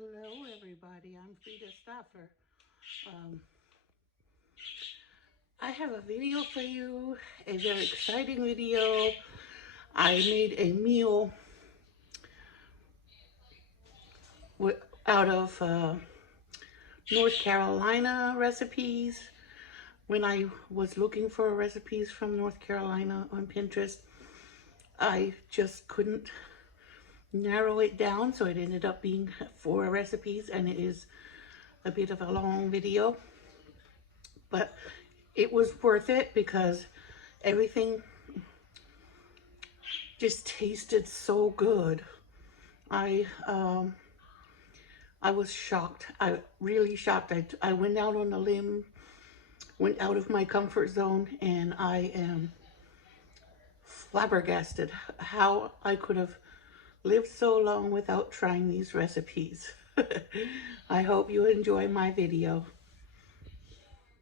Hello everybody, I'm Frida Stoffer. I have a video for you, a very exciting video. I made a meal out of North Carolina recipes. When I was looking for recipes from North Carolina on Pinterest, I just couldn't narrow it down, so it ended up being 4 recipes, and it is a bit of a long video, but it was worth it because everything just tasted so good. I was shocked. I really shocked. I went out on a limb, went out of my comfort zone, and I am flabbergasted how I could have lived so long without trying these recipes. I hope you enjoy my video.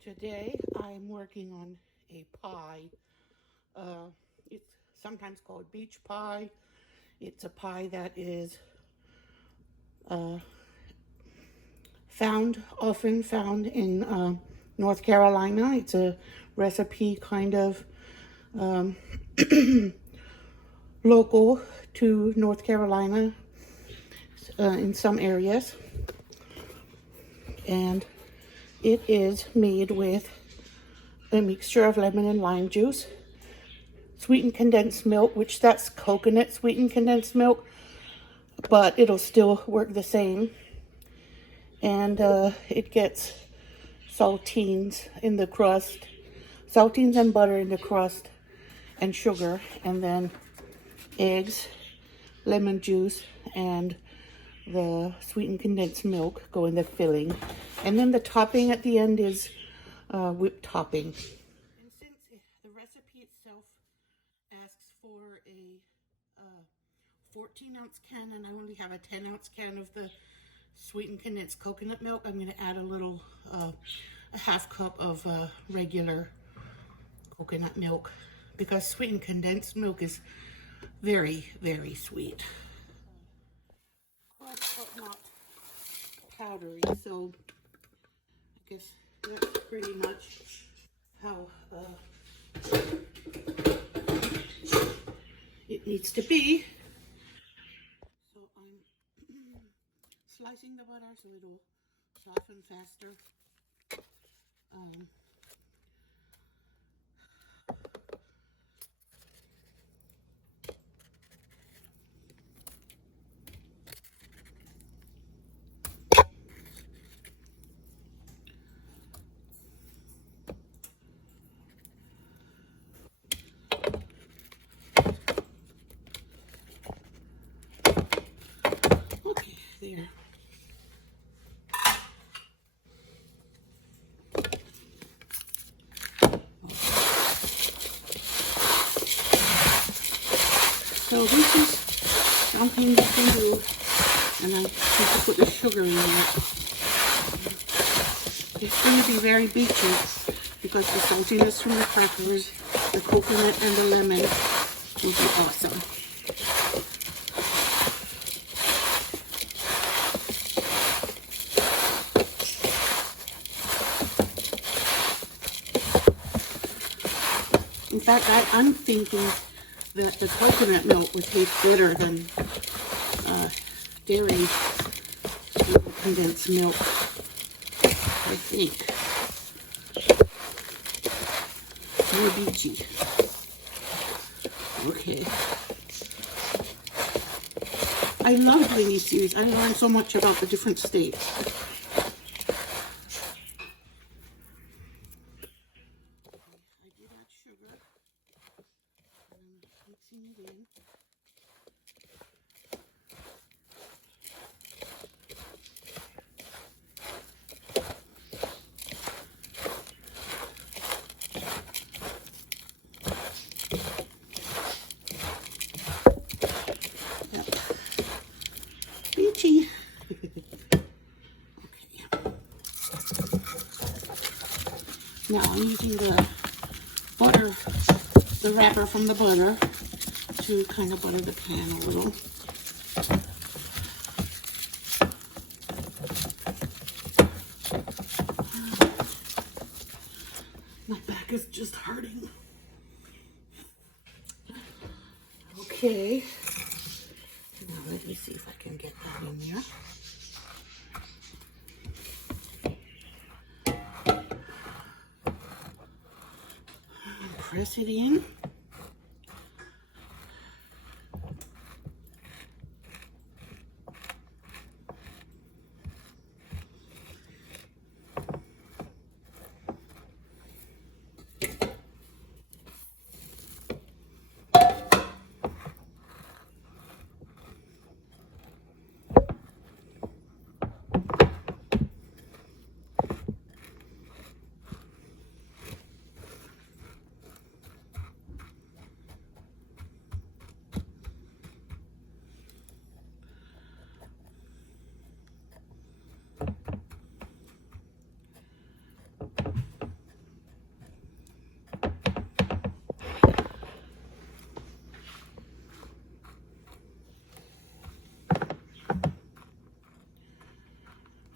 Today I'm working on a pie. It's sometimes called beach pie. It's a pie that is often found in North Carolina. It's a recipe kind of local to North Carolina in some areas, and it is made with a mixture of lemon and lime juice, sweetened condensed milk, which that's coconut sweetened condensed milk, but it'll still work the same, and it gets saltines in the crust, saltines and butter in the crust, and sugar, and then eggs, lemon juice, and the sweetened condensed milk go in the filling, and then the topping at the end is whipped topping. And since the recipe itself asks for a 14-ounce can, and I only have a 10-ounce can of the sweetened condensed coconut milk, I'm going to add a little, a half cup of regular coconut milk, because sweetened condensed milk is very, very sweet. But not powdery, so I guess that's pretty much how it needs to be. So I'm slicing the butter so it'll soften faster. There. So this is something you can do, and I have to put the sugar in it. It's going to be very beachy because the saltiness from the crackers, the coconut, and the lemon will be awesome. In fact, I'm thinking that the coconut milk would taste better than dairy condensed milk, I think. More beachy. Okay. I love doing these series. I learned so much about the different states. Mixing it in. Yep. Beachy. Okay. Now I'm using the butter, the wrapper from the butter, to kind of butter the pan a little. just hurting. Okay. Now let me see if I can get that in there. Press it in.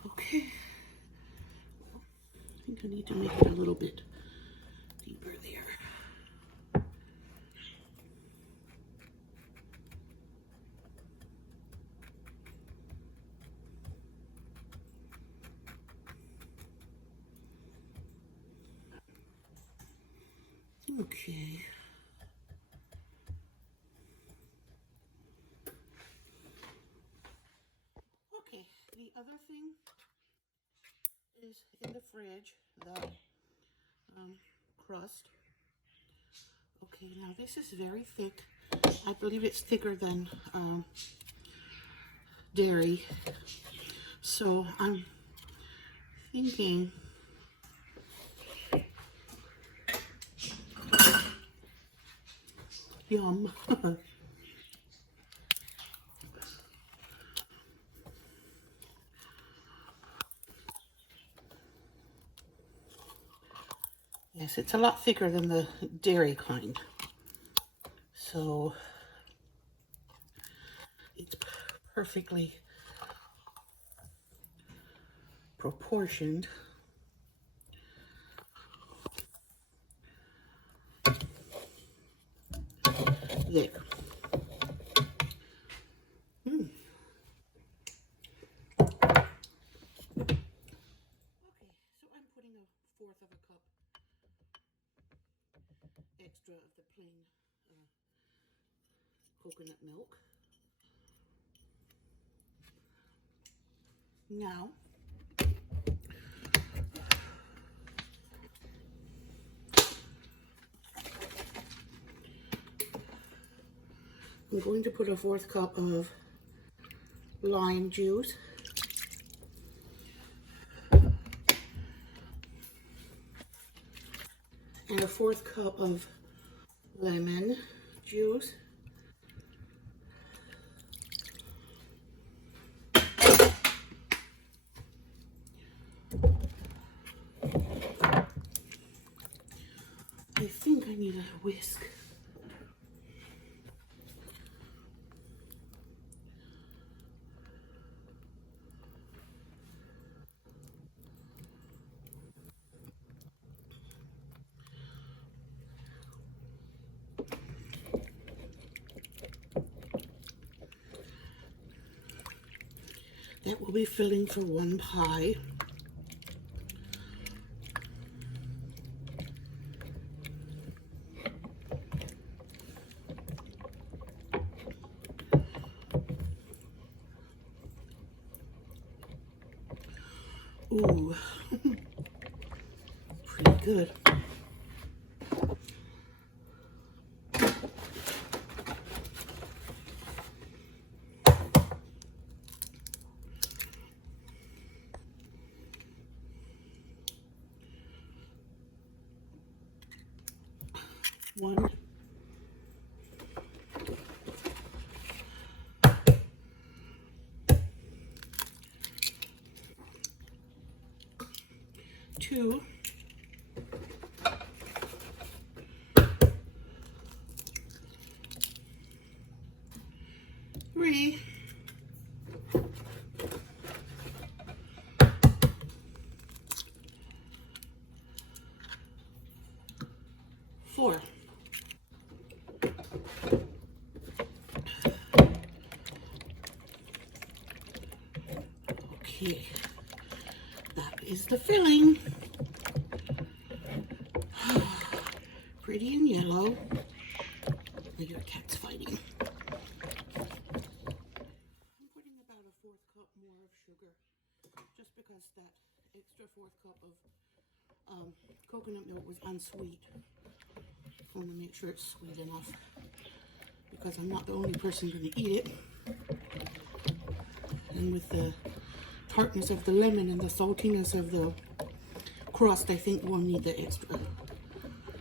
Okay. I think I need to make it a little bit deeper there. Okay. Okay, the other thing is in the fridge, the crust. Okay, now this is very thick. I believe it's thicker than dairy. So I'm thinking yum. Yes, it's a lot thicker than the dairy kind. So it's perfectly proportioned. There. Okay, so I'm putting a fourth of a cup extra of the plain coconut milk. Now, I'm going to put a fourth cup of lime juice. And a fourth cup of lemon juice. I think I need a whisk. That will be filling for one pie. Ooh, pretty good. One. Two. Three. Okay, that is the filling. Pretty and yellow. Your cat's fighting. I'm putting about a 4th cup more of sugar, just because that extra 4th cup of coconut milk was unsweet. I want to make sure it's sweet enough, because I'm not the only person going to eat it. And with the tartness of the lemon and the saltiness of the crust, I think we'll need the extra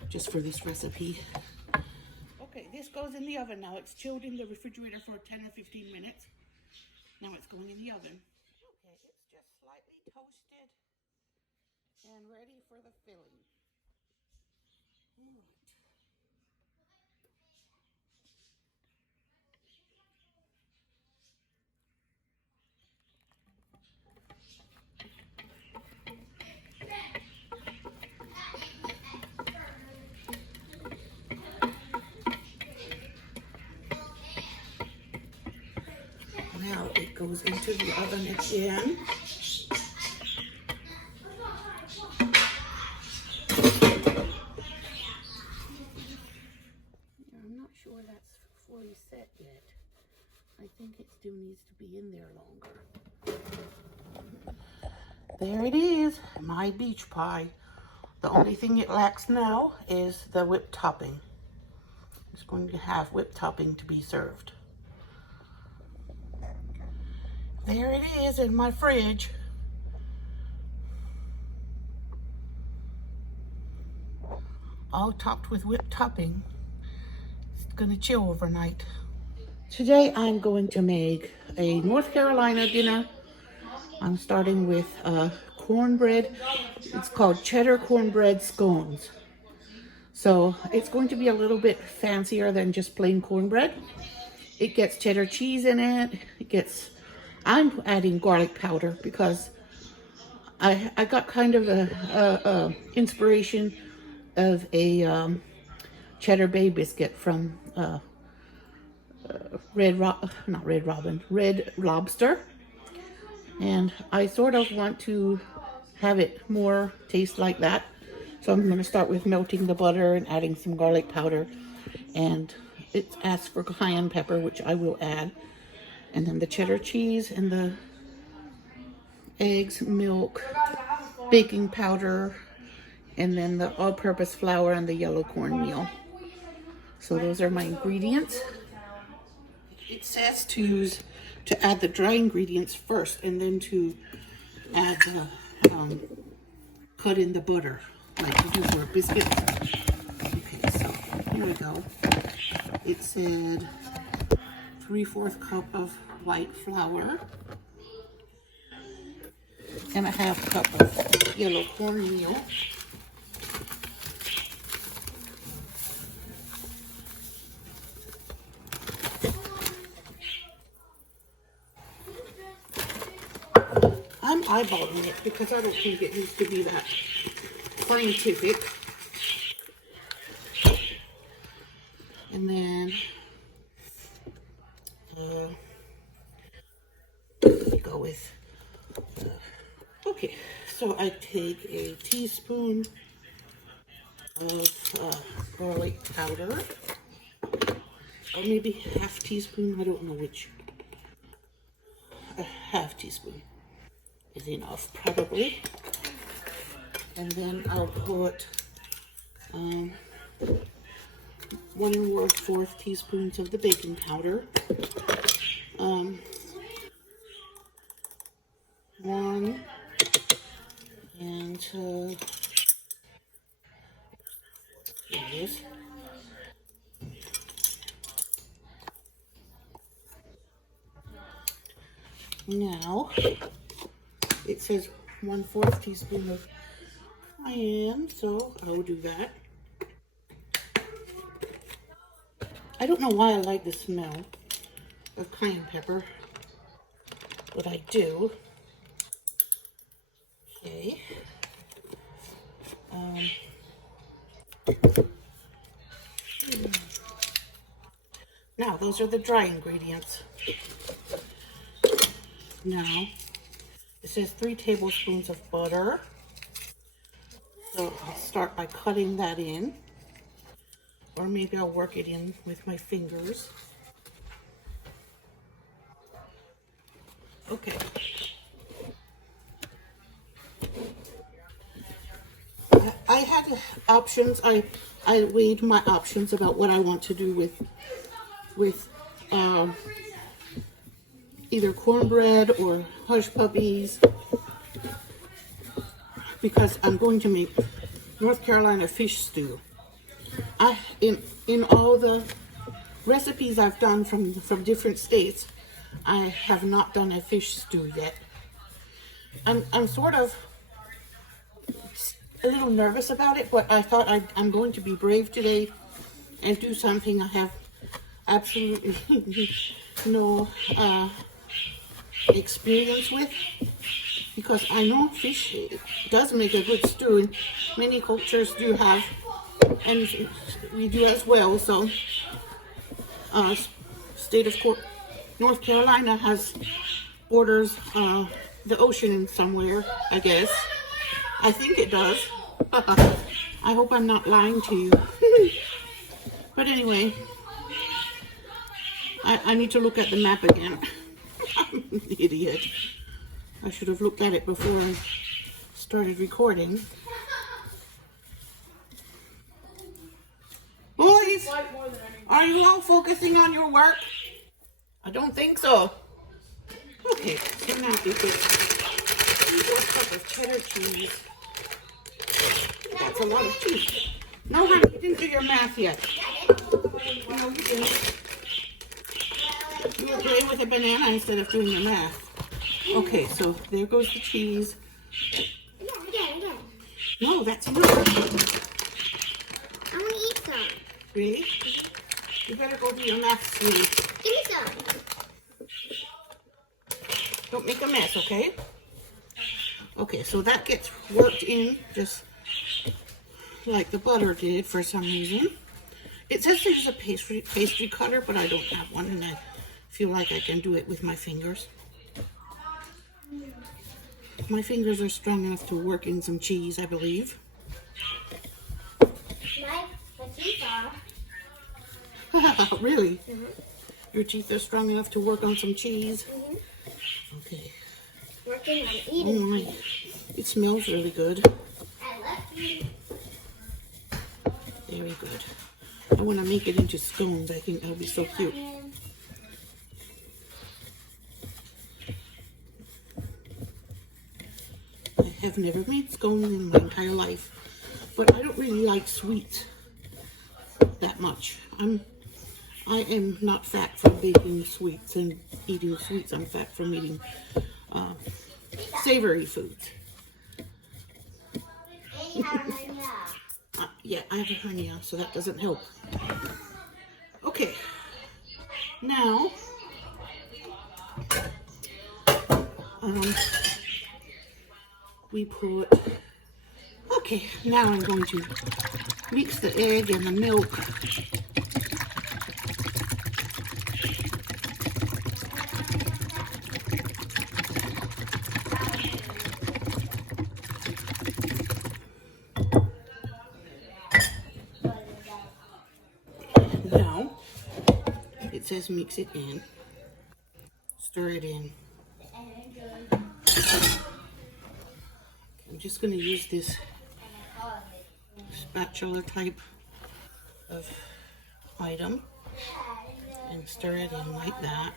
just for this recipe. Okay, this goes in the oven now. It's chilled in the refrigerator for 10 or 15 minutes. Now it's going in the oven. Okay, it's just slightly toasted and ready for the filling. All right. Now it goes into the oven again. I'm not sure that's fully set yet. I think it still needs to be in there longer. There it is, my beach pie. The only thing it lacks now is the whipped topping. It's going to have whipped topping to be served. There it is in my fridge. All topped with whipped topping. It's gonna chill overnight. Today I'm going to make a North Carolina dinner. I'm starting with cornbread. It's called Cheddar cornbread scones. So it's going to be a little bit fancier than just plain cornbread. It gets cheddar cheese in it. I'm adding garlic powder because I got kind of a inspiration of a cheddar bay biscuit from Red Lobster, and I sort of want to have it more taste like that. So I'm going to start with melting the butter and adding some garlic powder, and it asks for cayenne pepper, which I will add, and then the cheddar cheese and the eggs, milk, baking powder, and then the all-purpose flour and the yellow cornmeal. So those are my ingredients. It says to add the dry ingredients first, and then to add the cut in the butter, like you do for biscuits. Okay, so here we go. It said 3/4 cup of white flour and a 1/2 cup of yellow cornmeal. I'm eyeballing it because I don't think it needs to be that scientific. And then go with okay, so I take a teaspoon of garlic powder, or maybe 1/2 teaspoon, I don't know which. A 1/2 teaspoon is enough, probably. And then I'll put 1 1/4 teaspoons of the baking powder, 1 and here it is. Now it says 1/4 teaspoon of cayenne, so I will do that. I don't know why I like the smell of cayenne pepper, but I do. Okay. Now those are the dry ingredients. Now, the says 3 tablespoons of butter. So I'll start by cutting that in. Or maybe I'll work it in with my fingers. Okay. I had options. I weighed my options about what I want to do with either cornbread or hush puppies, because I'm going to make North Carolina fish stew. In all the recipes I've done from different states, I have not done a fish stew yet. I'm sort of a little nervous about it, but I thought I'm going to be brave today and do something I have absolutely no experience with, because I know fish does make a good stew, and many cultures do have, and we do as well. So state of North Carolina has borders the ocean in somewhere, I guess. I think it does. I hope I'm not lying to you. But anyway, I need to look at the map again. I'm an idiot. I should have looked at it before I started recording. Boys, are you all focusing on your work? I don't think so. Okay, so now we get 4 cups of cheddar cheese. That's a lot of cheese. No, honey, you didn't do your math yet. No, you didn't. You were playing with a banana instead of doing your math. Okay, so there goes the cheese. No, that's enough. I want to eat some. Really? You better go do your math, sweetie. Give me some. Don't make a mess, okay? Okay, so that gets worked in just like the butter did for some reason. It says there's a pastry cutter, but I don't have one, and I feel like I can do it with my fingers. My fingers are strong enough to work in some cheese, I believe. My teeth are. Really? Mm-hmm. Your teeth are strong enough to work on some cheese? Mm-hmm. Okay. Working on eating. Oh my, it smells really good. I love eating. Very good. I want to make it into scones. I think that'll be so cute. I have never made scones in my entire life, but I don't really like sweets that much. I am not fat from baking sweets and eating sweets. I'm fat from eating savory foods. Yeah, I have a hernia, so that doesn't help. Okay, now we put. Okay, now I'm going to mix the egg and the milk. Now, it says mix it in, stir it in. I'm just going to use this spatula type of item and stir it in like that.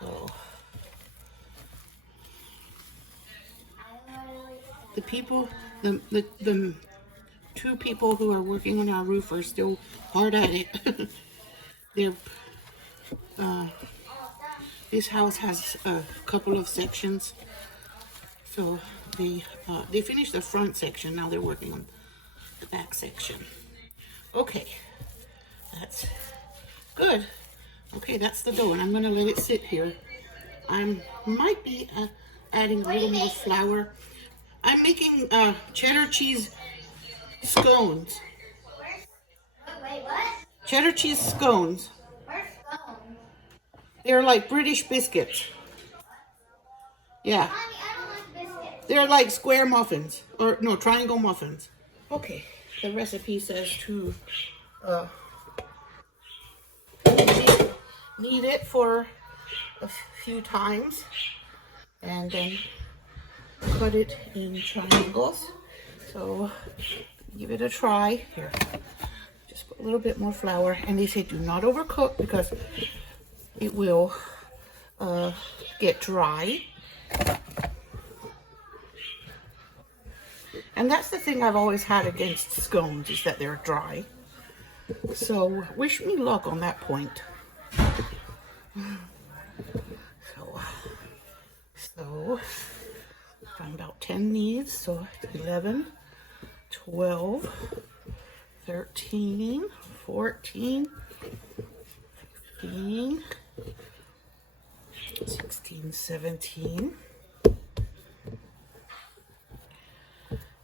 So the people, the 2 people who are working on our roof are still hard at it. They're this house has a couple of sections, so they finished the front section. Now they're working on the back section. Okay, that's good. Okay, that's the dough, and I'm gonna let it sit here. I might be adding a little more flour. I'm making cheddar cheese scones. Wait, what? Cheddar cheese scones. Where's Scones? They're like British biscuits. Yeah. Mommy, I don't like biscuits. They're like square muffins. Or, no, triangle muffins. Okay. The recipe says to knead it for a few times. And then cut it in triangles. So give it a try. Here. Just put a little bit more flour. And they say do not overcook because it will get dry. And that's the thing I've always had against scones, is that they're dry. So wish me luck on that point. So from about 10 kneads, so 11, 12, 13, 14, 15, 16, 17,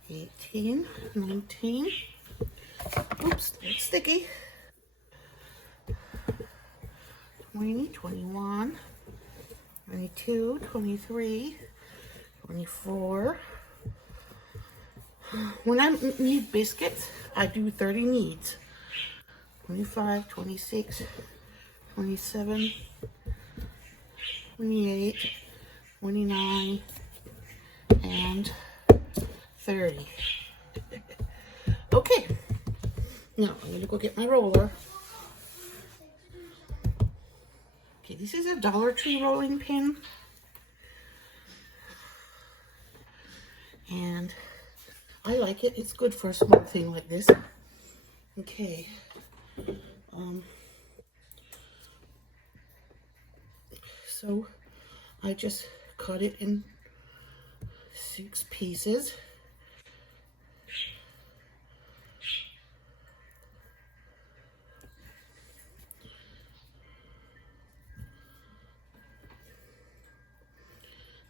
18, 19, oops, it's sticky, 20, 21, 22, 23, 24. When I knead biscuits, I do 30 kneads. 25, 26, 27, 28, 29, and 30. Okay, now I'm gonna go get my roller. Okay, this is a Dollar Tree rolling pin. And I like it. It's good for a small thing like this. Okay. So I just cut it in 6 pieces.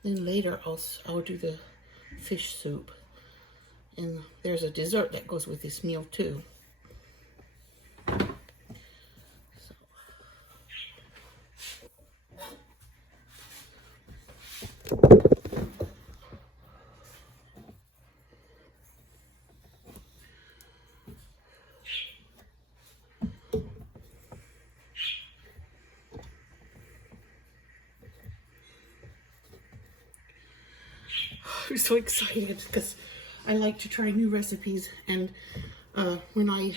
Then later I'll do the fish soup. And there's a dessert that goes with this meal too. I'm so excited because I like to try new recipes, and when I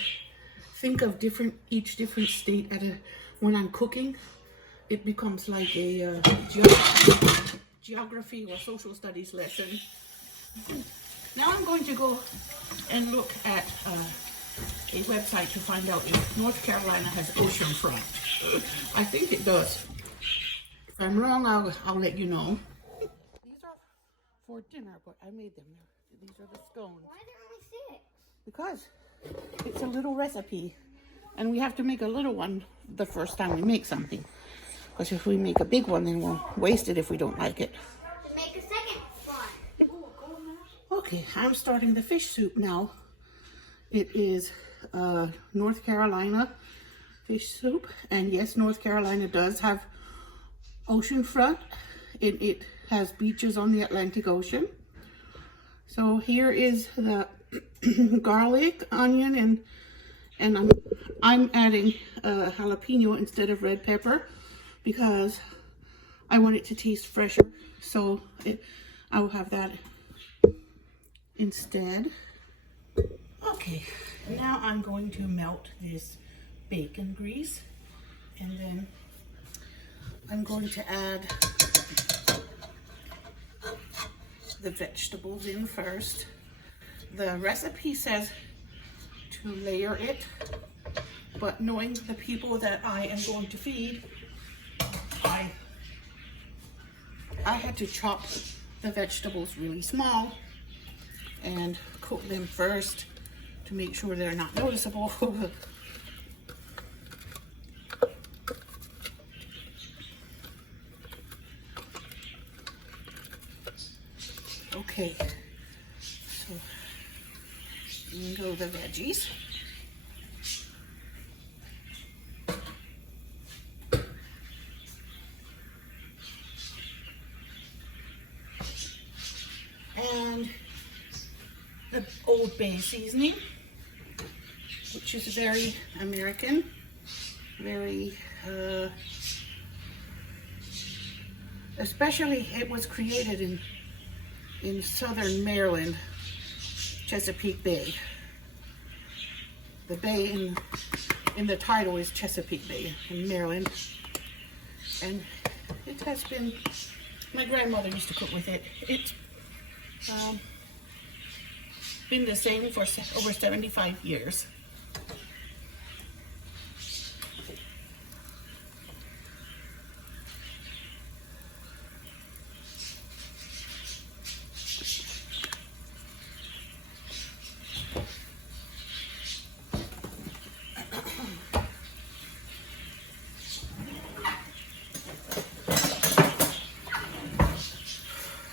think of each different state when I'm cooking, it becomes like a geography or social studies lesson. Now I'm going to go and look at a website to find out if North Carolina has ocean front. I think it does. If I'm wrong, I'll let you know. These are for dinner, but I made them. These are the scones. Why are there only 6? Because it's a little recipe, and we have to make a little one the first time we make something. Because if we make a big one, then we'll waste it if we don't like it. Make a second one. Okay, I'm starting the fish soup now. It is North Carolina fish soup, and yes, North Carolina does have ocean front. It has beaches on the Atlantic Ocean. So here is the garlic, onion, and I'm adding jalapeno instead of red pepper because I want it to taste fresher. So I will have that instead. Okay, now I'm going to melt this bacon grease, and then I'm going to add the vegetables in first. The recipe says to layer it, but knowing the people that I am going to feed, I had to chop the vegetables really small and cook them first to make sure they're not noticeable. Okay, so in go the veggies. Old Bay seasoning, which is very American, very, especially it was created in southern Maryland, Chesapeake Bay. The bay in the title is Chesapeake Bay in Maryland. And it has been, my grandmother used to cook with it. It's been the same for over 75 years.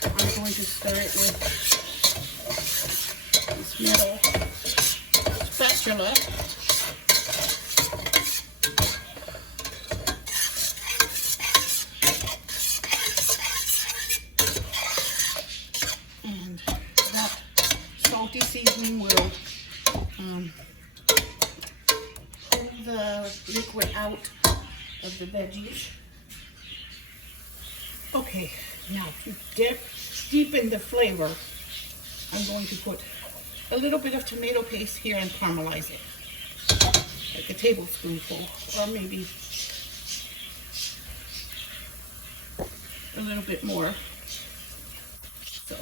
I'm going to start with this metal spatula. And that salty seasoning will pull the liquid out of the veggies. Okay, now to deepen the flavor, I'm going to put a little bit of tomato paste here and caramelize it, like a tablespoonful, or maybe a little bit more. So,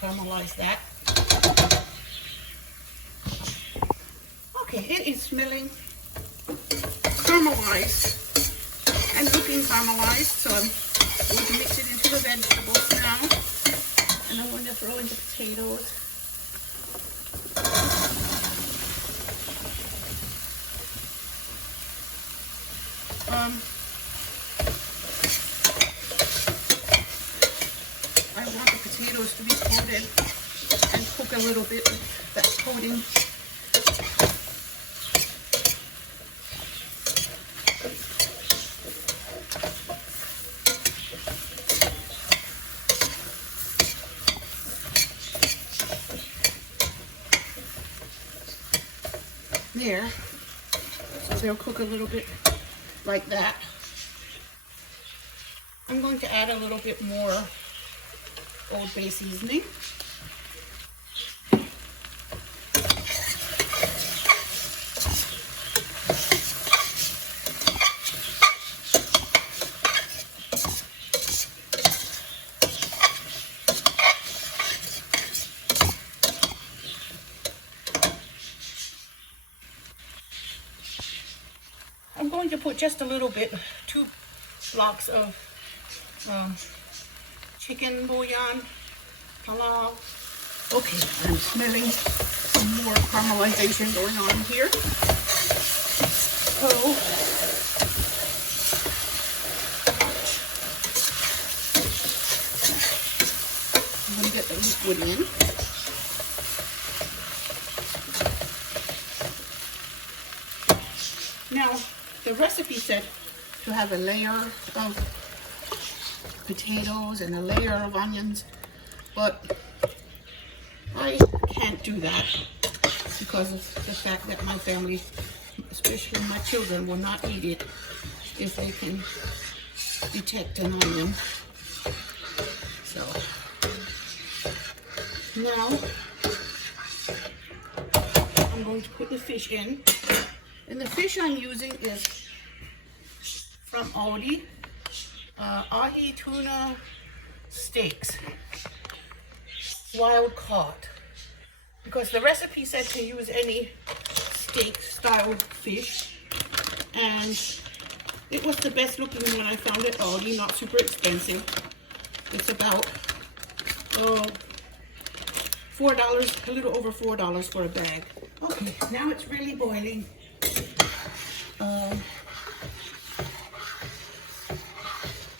caramelize that. Okay, it is smelling caramelized and looking caramelized, so I'm going to mix it into the vegetables now, and I'm going to throw in the potatoes. I want the potatoes to be coated and cook a little bit with that coating. There, so they'll cook a little bit like that. I'm going to add a little bit more Old Bay seasoning. I'm going to put just a little bit, 2 blocks of chicken bouillon, halal. Okay, I'm smelling some more caramelization going on here. So, I'm going to get the liquid in. Now, the recipe said to have a layer of potatoes and a layer of onions, but I can't do that because of the fact that my family, especially my children, will not eat it if they can detect an onion. So now I'm going to put the fish in. And the fish I'm using is from Aldi, ahi tuna steaks, wild caught. Because the recipe said to use any steak style fish, and it was the best looking one I found at Aldi, not super expensive. It's about $4, a little over $4 for a bag. Okay, now it's really boiling.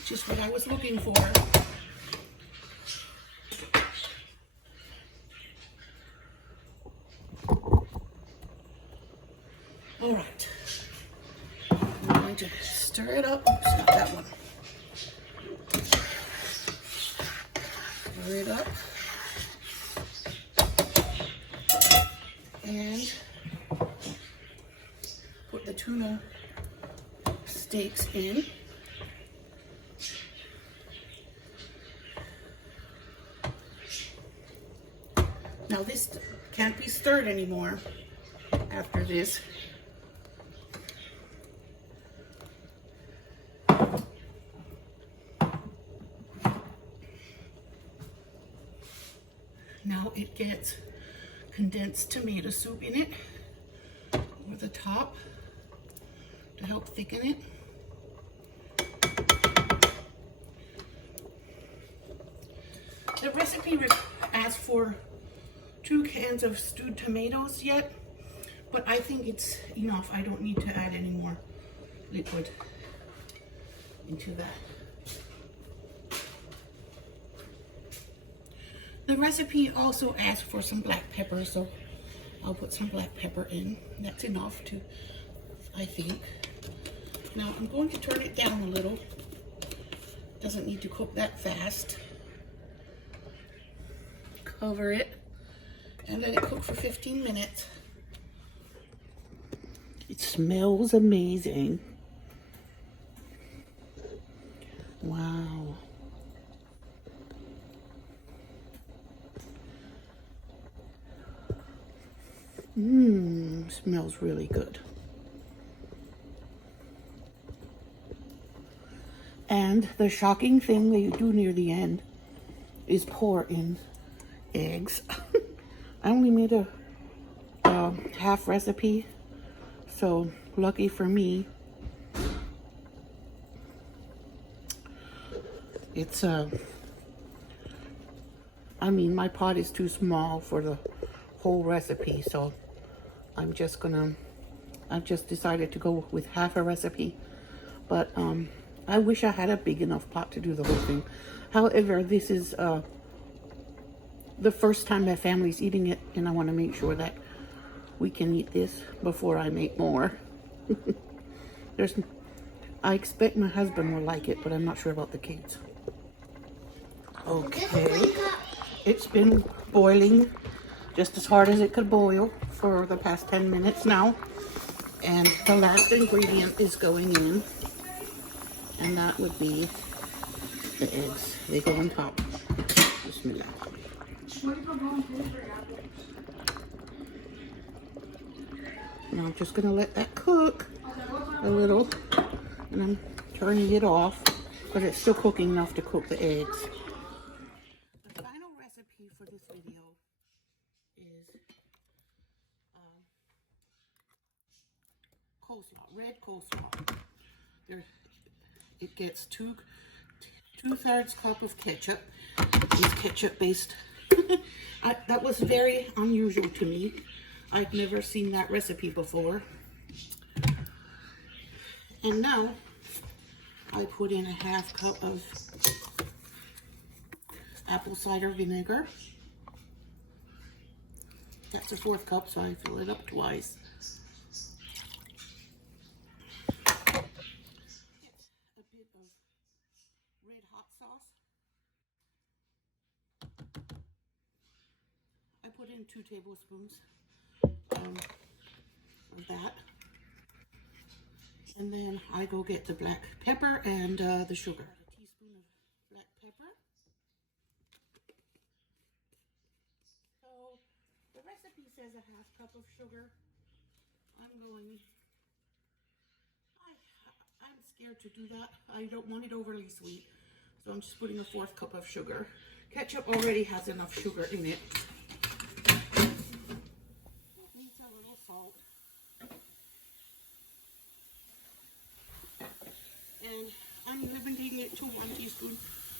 Just what I was looking for. All right, I'm going to stir it up. Oops, not that one. Stir it up. and put the tuna steaks in. Now this can't be stirred anymore after this. Now it gets condensed tomato soup in it over the top to help thicken it. The recipe asks for 2 cans of stewed tomatoes yet, but I think it's enough. I don't need to add any more liquid into that. The recipe also asks for some black pepper, so I'll put some black pepper in. That's enough to, I think. Now I'm going to turn it down a little. Doesn't need to cook that fast. Cover it and let it cook for 15 minutes. It smells amazing. Wow. Smells really good. And the shocking thing that you do near the end is pour in eggs. I only made a half recipe, so lucky for me, it's I mean, my pot is too small for the whole recipe, so I've just decided to go with half a recipe, but I wish I had a big enough pot to do the whole thing. However, this is the first time my family's eating it, and I want to make sure that we can eat this before I make more. I expect my husband will like it, but I'm not sure about the kids. Okay, it's been boiling just as hard as it could boil for the past 10 minutes now, and the last ingredient is going in, and that would be the eggs. They go on top. Bismillah. Now I'm just gonna let that cook a little, and I'm turning it off, but it's still cooking enough to cook the eggs. The final recipe for this video is coleslaw, red coleslaw. It gets 2/3 cup of ketchup. It's ketchup based. That was very unusual to me. I've never seen that recipe before. And now I put in a 1/2 cup of apple cider vinegar. That's a 1/4 cup, so I fill it up twice. A bit of red hot sauce. I put in 2 tablespoons of that. And then I go get the black pepper and the sugar. A teaspoon of black pepper. So the recipe says a 1/2 cup of sugar. I'm scared to do that. I don't want it overly sweet, so I'm just putting a 1/4 cup of sugar. Ketchup already has enough sugar in it. It needs a little salt. And I'm limiting it to 1 teaspoon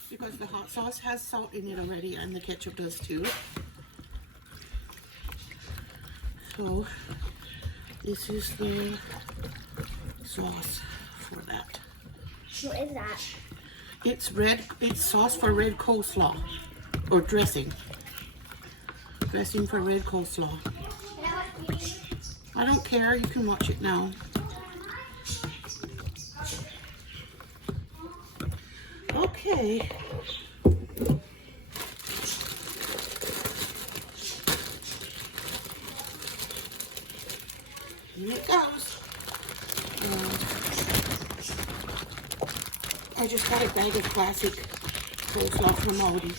because the hot sauce has salt in it already, and the ketchup does too. So this is the sauce for that. What is that? It's sauce for red coleslaw, or dressing. Dressing for red coleslaw. I don't care, you can watch it now. Okay. I just got a bag of classic coleslaw from Aldi.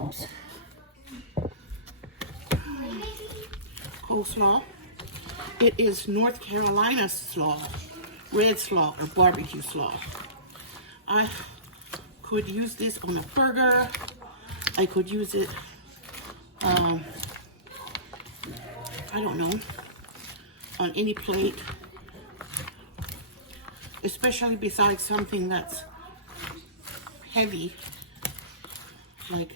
Oops. Coleslaw. It is North Carolina slaw, red slaw, or barbecue slaw. I could use this on a burger. I could use it, I don't know, on any plate. Especially besides something that's heavy, like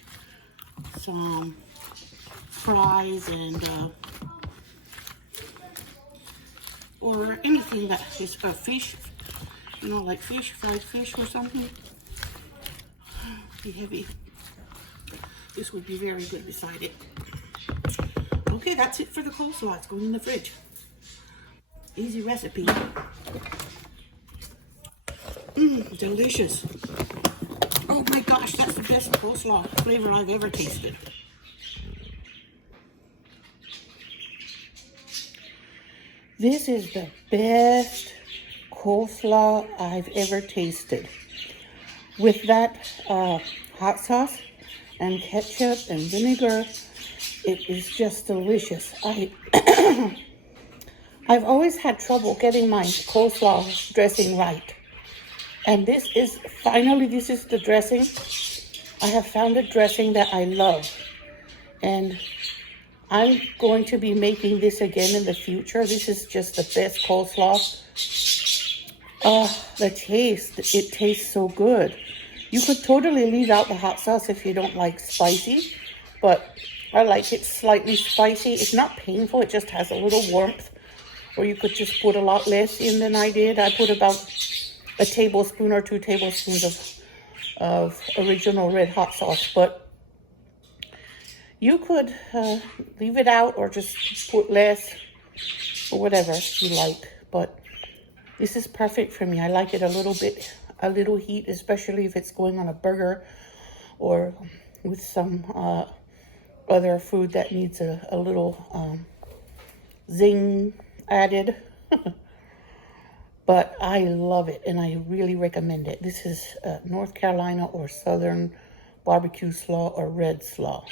some fries and or anything that is a fish, you know, like fish, fried fish or something. Be heavy. This would be very good beside it. Okay, that's it for the coleslaw. It's going in the fridge. Easy recipe. Delicious. Oh my gosh, that's the best coleslaw flavor I've ever tasted. This is the best coleslaw I've ever tasted. With that hot sauce and ketchup and vinegar, it is just delicious. I've always had trouble getting my coleslaw dressing right. And this is the dressing. I have found a dressing that I love. And I'm going to be making this again in the future. This is just the best coleslaw. The taste, it tastes so good. You could totally leave out the hot sauce if you don't like spicy, but I like it slightly spicy. It's not painful, it just has a little warmth, or you could just put a lot less in than I did. I put about a tablespoon or 2 tablespoons of original red hot sauce, but you could leave it out or just put less or whatever you like. But this is perfect for me. I like it a little heat, especially if it's going on a burger or with some other food that needs a little zing added. But I love it and I really recommend it. This is North Carolina or Southern barbecue slaw or red slaw.